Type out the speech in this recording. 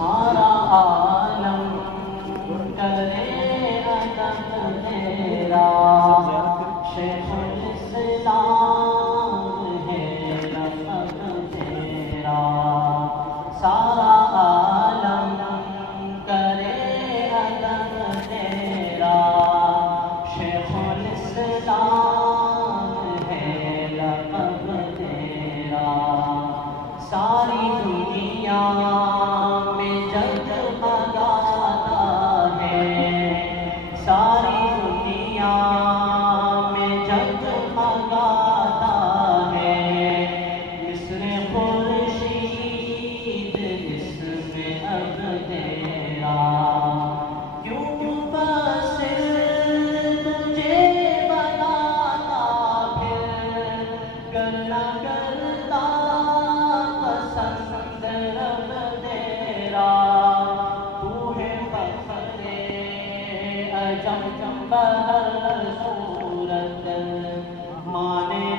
سارا عالم کرے ادب تیرا، شیخ الاسلام ہے لقب تیرا، سارا عالم کرے ادب تیرا، شیخ الاسلام ہے لقب تیرا، ساری دنیا میں جگمگاتا ہے، ساری دنیا میں جگمگاتا ہے، مصر خورشید اس میں اب تیرا، کیوں بس تجھے بناتا پھر کرنا کرتا پسند رب تیرا، تو ہے فخر عجم بہر صورت، مانے